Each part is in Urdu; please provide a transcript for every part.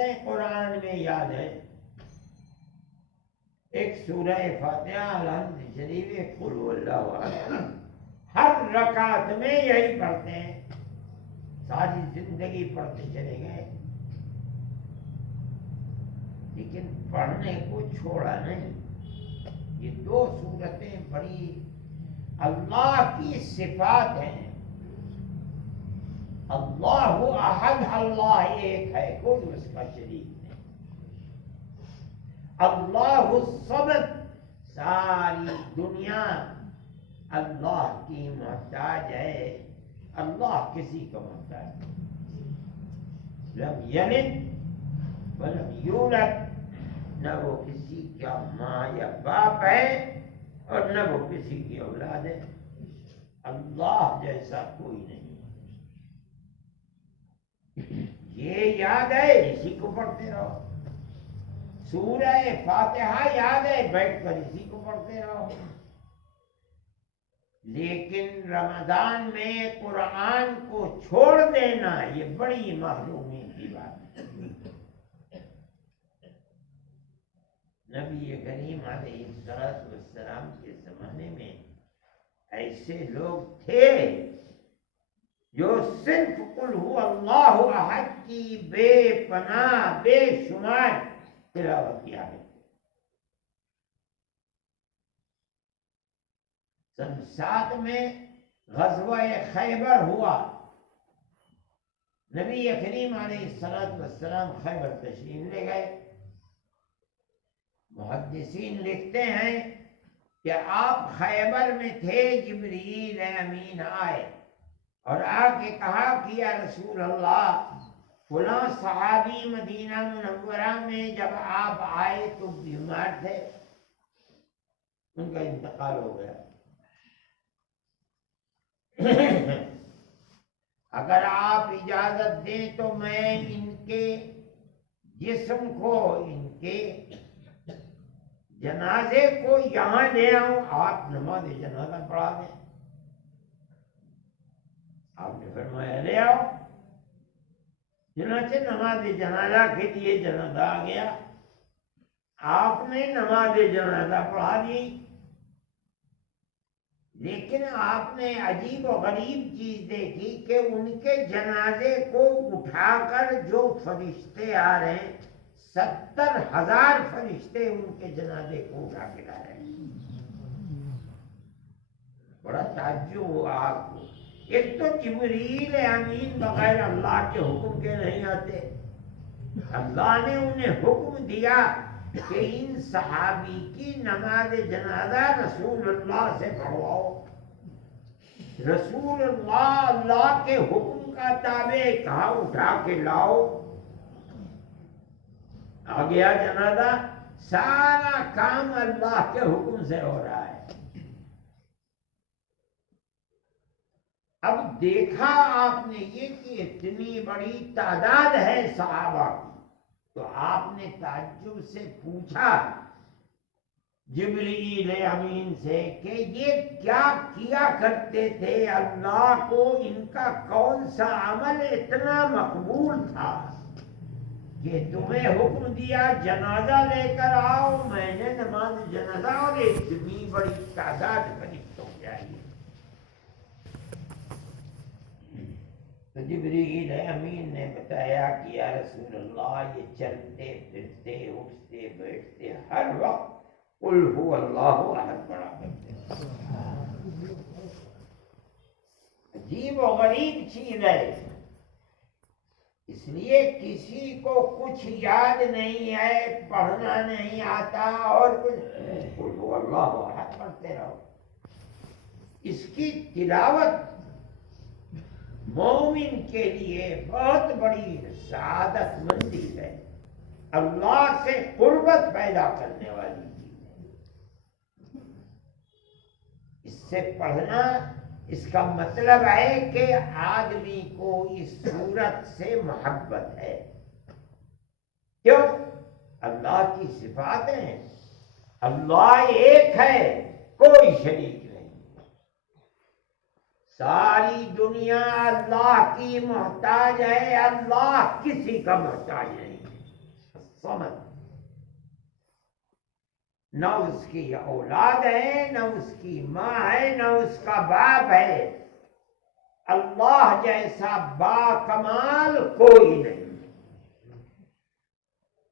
صورتیں قرآن میں یاد ہیں. ایک سورہ فاتحہ، الحمد شریف، ایک قل هو اللہ احد. ہر رکعت میں یہی پڑھتے ہیں، ساری زندگی پڑھتے چلے گئے، لیکن پڑھنے کو چھوڑا نہیں. یہ دو سورتیں بڑی اللہ کی صفات ہیں. اللہ احد، اللہ ایک ہے، کوئی اس کا شریک نہیں. اللہ الصمد، ساری دنیا اللہ کی محتاج ہے، اللہ کسی کا محتاج نہیں. لم یلد ولم یولد، نہ وہ کسی کا ماں یا باپ ہے اور نہ وہ کسی کی اولاد ہے. اللہ جیسا کوئی نہیں. یہ یاد ہے، اسی کو پڑھتے رہو. سورہ فاتحہ یاد ہے، بیٹھ کر اسی کو پڑھتے رہو. لیکن رمضان میں قرآن کو چھوڑ دینا یہ بڑی محرومی کی بات ہے. نبی کریم علیہ السلام کے زمانے میں ایسے لوگ تھے جو صرف قل هو اللہ احد کی بے پناہ بے شمار تلاوت کیا ہے. سن 7 میں غزوہ خیبر ہوا. نبی کریم علیہ السلام خیبر تشریف لے گئے. محدثین لکھتے ہیں کہ آپ خیبر میں تھے، جبریل امین آئے اور آ کے کہا کہ یا رسول اللہ، فلاں صحابی مدینہ منورہ میں جب آپ آئے تو بیمار تھے، ان کا انتقال ہو گیا. اگر آپ اجازت دیں تو میں ان کے جسم کو، ان کے جنازے کو یہاں لے آؤں، آپ نماز جنازہ پڑھا دیں. آپ نے فرمایا لے آؤ. چنانچہ نماز جنازہ کے لیے جنازہ آ گیا. آپ نے نماز جنازہ پڑھا دی، لیکن آپ نے عجیب و غریب چیز دیکھی کہ ان کے جنازے کو اٹھا کر جو فرشتے آ رہے ہیں، 70,000 فرشتے ان کے جنازے کو اٹھا کے لا رہے ہیں. بڑا تعجب ہوا آپ کو. ایک تو جبریل امین بغیر اللہ کے حکم کے نہیں آتے. اللہ نے انہیں حکم دیا کہ ان صحابی کی نماز جنازہ رسول اللہ سے پڑھواؤ. رسول اللہ اللہ کے حکم کا تابع، کہا اٹھا کے لاؤ. آ گیا جنازہ. سارا کام اللہ کے حکم سے ہو رہا ہے. اب دیکھا آپ نے یہ کہ اتنی بڑی تعداد ہے صحابہ کی، تو آپ نے تعجب سے پوچھا جبریل امین سے کہ یہ کیا کیا کرتے تھے؟ اللہ کو ان کا کون سا عمل اتنا مقبول تھا کہ تمہیں حکم دیا جنازہ لے کر آؤ؟ میں نے نماز جنازہ، اور اتنی بڑی تعداد قریب تو جائیے. تو جبریل امین نے بتایا کہ یا رسول اللہ، یہ چلتے پھرتے اٹھتے بیٹھتے ہر وقت قل هو اللہ احد پڑھا کرتے. عجیب و غریب چیز ہے. اس لیے کسی کو کچھ یاد نہیں ہے، پڑھنا نہیں آتا اور کچھ، قل هو اللہ احد پڑھتے رہو. اس کی تلاوت مومن کے لیے بہت بڑی سعادت مندی ہے، اللہ سے قربت پیدا کرنے والی چیز ہے. اس سے پڑھنا، اس کا مطلب ہے کہ آدمی کو اس صورت سے محبت ہے. کیوں؟ اللہ کی صفاتیں ہیں. اللہ ایک ہے، کوئی شریک نہیں. ساری دنیا اللہ کی محتاج ہے، اللہ کسی کا محتاج نہیں. الصمد، نہ اس کی اولاد ہے، نہ اس کی ماں ہے، نہ اس کا باپ ہے، اللہ جیسا با کمال کوئی نہیں۔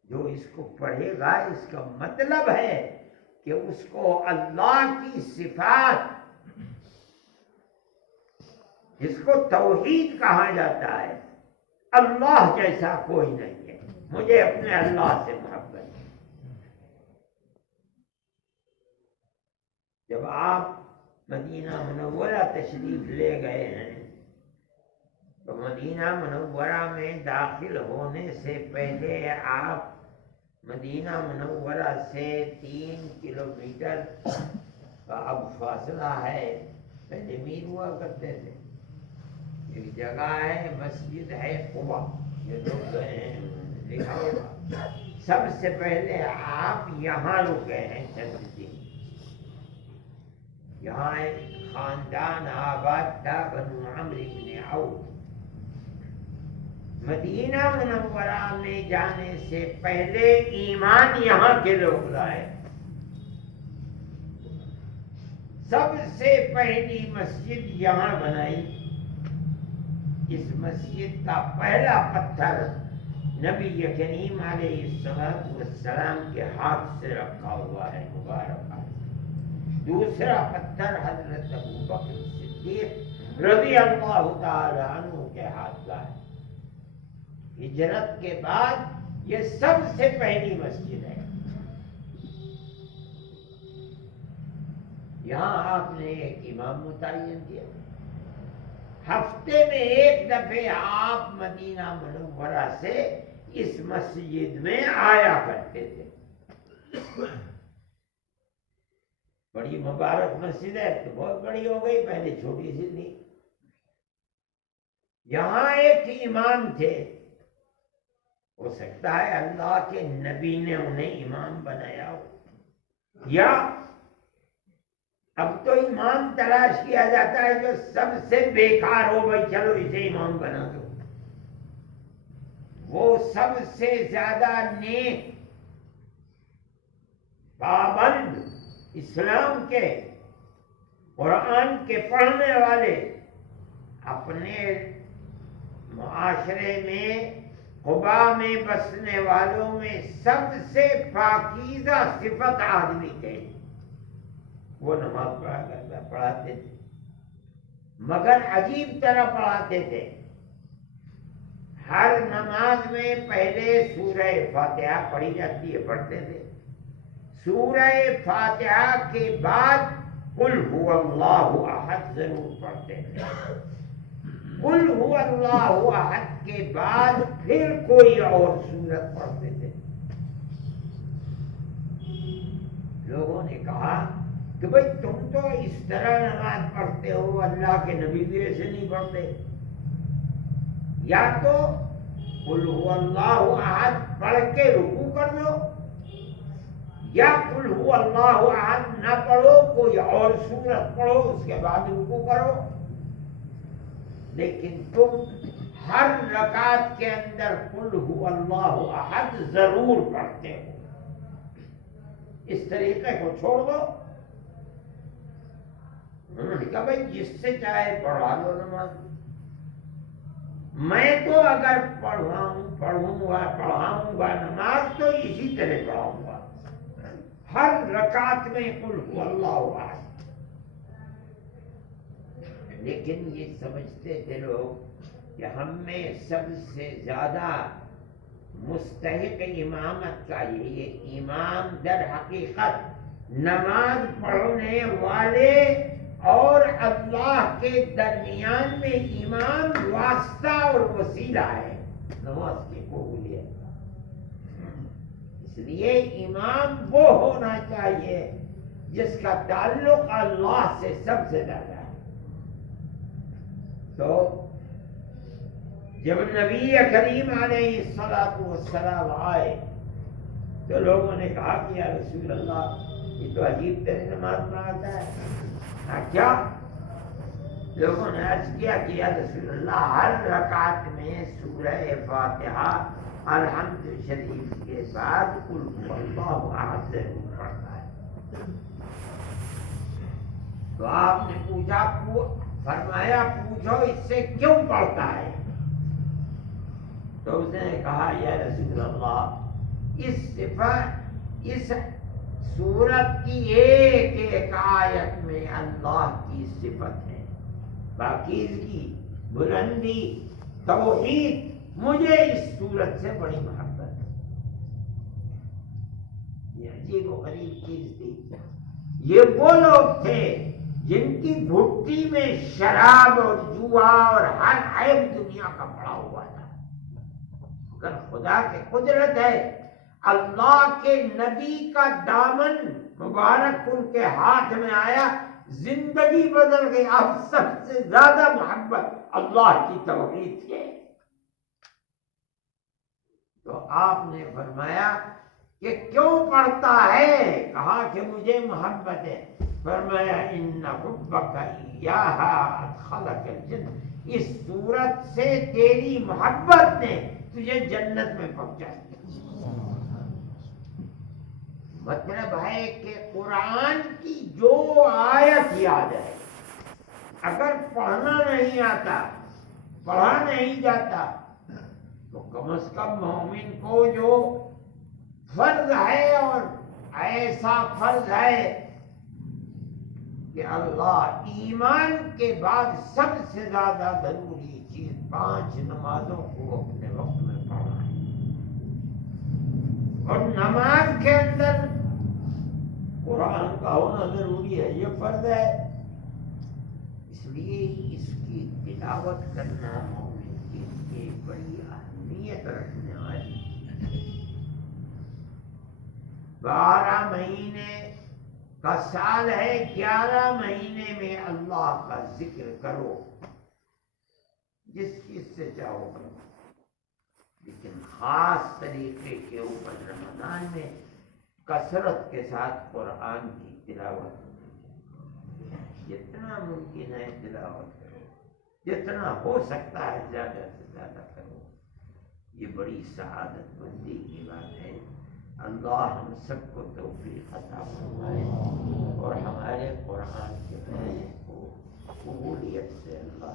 جو اس کو پڑھے گا اس کا مطلب ہے کہ اس کو اللہ کی صفات، جس کو توحید کہا جاتا ہے، اللہ جیسا کوئی نہیں ہے، مجھے اپنے اللہ سے محبت ہے۔ جب آپ مدینہ منورہ تشریف لے گئے ہیں تو مدینہ منورہ میں داخل ہونے سے پہلے آپ مدینہ منورہ سے 3 کلومیٹر کا اب فاصلہ ہے، پہلے میل ہوا کرتے تھے۔ ایک جگہ ہے، مسجد ہے قباء، یہ لوگ گئے ہیں لکھا ہوگا۔ سب سے پہلے آپ یہاں رکے ہیں چند دن۔ یہاں ایک خاندان آباد تھا، بنو عمرو بن عوف۔ مدینہ منورہ میں جانے سے پہلے ایمان یہاں کے لوگ لائے۔ سب سے پہلی مسجد یہاں بنائی۔ اس مسجد کا پہلا پتھر نبی کریم علیہ السلام کے ہاتھ سے رکھا ہوا ہے، مبارک ہے۔ دوسرا پتھر حضرت ابوبکر صدیق رضی اللہ تعالی عنہ کے ہاتھ کا ہے۔ ہجرت کے بعد یہ سب سے پہلی مسجد ہے۔ یہاں آپ نے ایک امام متعین کیا۔ ہفتے میں ایک دفعہ آپ مدینہ منورہ سے اس مسجد میں آیا کرتے تھے۔ بڑی مبارک مسجد ہے، تو بہت بڑی ہو گئی، پہلے چھوٹی سی تھی۔ یہاں ایک امام تھے، ہو سکتا ہے اللہ کے نبی نے انہیں امام بنایا ہو، یا اب تو امام تلاش کیا جاتا ہے جو سب سے بیکار ہو، بھائی چلو اسے امام بنا دو۔ وہ سب سے زیادہ نیک، پابند، اسلام کے، قرآن کے پڑھنے والے، اپنے معاشرے میں قباء میں بسنے والوں میں سب سے پاکیزہ صفت آدمی تھے۔ وہ نماز پڑھاتے تھے، مگر عجیب طرح پڑھاتے تھے۔ ہر نماز میں پہلے سورہ فاتحہ پڑھی جاتی ہے، پڑھتے تھے۔ سورہ فاتحہ کے بعد قل هو اللہ احد ضرور پڑھتے تھے۔ قل هو اللہ احد کے بعد پھر کوئی اور سورت پڑھتے تھے۔ لوگوں نے کہا کہ بھئی تم تو اس طرح نماز پڑھتے ہو، اللہ کے نبی بھی ایسے نہیں پڑھتے۔ یا تو قل هو اللہ احد پڑھ کے رکوع کر دو، یا قل هو اللہ احد نہ پڑھو، کوئی اور سورت پڑھو، اس کے بعد رکوع کرو۔ لیکن تم ہر رکعت کے اندر قل هو اللہ احد ضرور پڑھتے ہو۔ اس طریقے کو چھوڑ دو۔ انہوں نے کہا بھائی جس سے چاہے پڑھا لو نماز، میں تو اگر پڑھاؤں گا نماز تو اسی طرح پڑھاؤں گا، ہر رکعت میں قل هو اللہ احد۔ لیکن یہ سمجھتے تھے لوگ کہ ہم میں سب سے زیادہ مستحق امامت کا یہ امام در حقیقت نماز پڑھنے والے اور اللہ کے درمیان میں امام واسطہ اور وسیلہ ہے نماز کی قبولیت کا۔ اس لیے امام وہ ہونا چاہیے جس کا تعلق اللہ سے سب سے زیادہ ہے۔ تو جب نبی کریم علیہ السلام آئے تو لوگوں نے کہا کہ یا رسول اللہ یہ تو عجیب طرح نماز پڑھاتا ہے۔ کیا؟ لوگوں نے عرض کیا کہ یا رسول اللہ ہر رکعت میں سورہ فاتحہ الحمد شریف کے بعد قل هو اللہ احد ضرور پڑھتا ہے۔ تو آپ نے پوچھا، فرمایا پوچھو اس سے کیوں پڑھتا ہے؟ تو اس نے کہا یا رسول اللہ، اس سورت کی ایک ایک آیت میں اللہ کی صفت ہے، پاکیزگی، بلندی، توحید، مجھے اس سورت سے بڑی محبت ہے۔ یہ عجیب و غریب چیز تھی۔ یہ وہ لوگ تھے جن کی گھٹی میں شراب اور جوا اور ہر عیب دنیا کا پڑا ہوا تھا، اگر خدا کی قدرت ہے، اللہ کے نبی کا دامن مبارک ان کے ہاتھ میں آیا، زندگی بدل گئی۔ اب سب سے زیادہ محبت اللہ کی توحید ہے۔ تو آپ نے فرمایا کہ کیوں پڑھتا ہے؟ کہا کہ مجھے محبت ہے۔ فرمایا ان حبک ایہا ادخلک الجنہ، اس صورت سے تیری محبت نے تجھے جنت میں پہنچا دیا۔ مطلب ہے کہ قرآن کی جو آیت یاد ہے، اگر پڑھنا نہیں آتا، پڑھا نہیں جاتا، تو کم از کم مومن کو جو فرض ہے، اور ایسا فرض ہے کہ اللہ ایمان کے بعد سب سے زیادہ ضروری چیز 5 نمازوں کو اپنے وقت میں پڑھنا ہے، اور نماز کے اندر قرآن کا ہونا ضروری ہے، یہ فرض ہے۔ اس لیے اس کی تلاوت کرنا مومن کے لیے بڑی اہمیت رکھنے والی ہے۔ 12 مہینے کا سال ہے، 11 مہینے میں اللہ کا ذکر کرو، جس چیز سے چاہو کرو، لیکن خاص طریقے کے اوپر رمضان میں کثرت کے ساتھ قرآن کی تلاوت، جتنا ممکن ہے تلاوت کرو، جتنا ہو سکتا ہے زیادہ سے زیادہ کرو، یہ بڑی سعادت مندی کی بات ہے۔ اللہ ہم سب کو توفیق عطا فرمائے، اور ہمارے قرآن کے پڑھنے کو قبولیت سے اللہ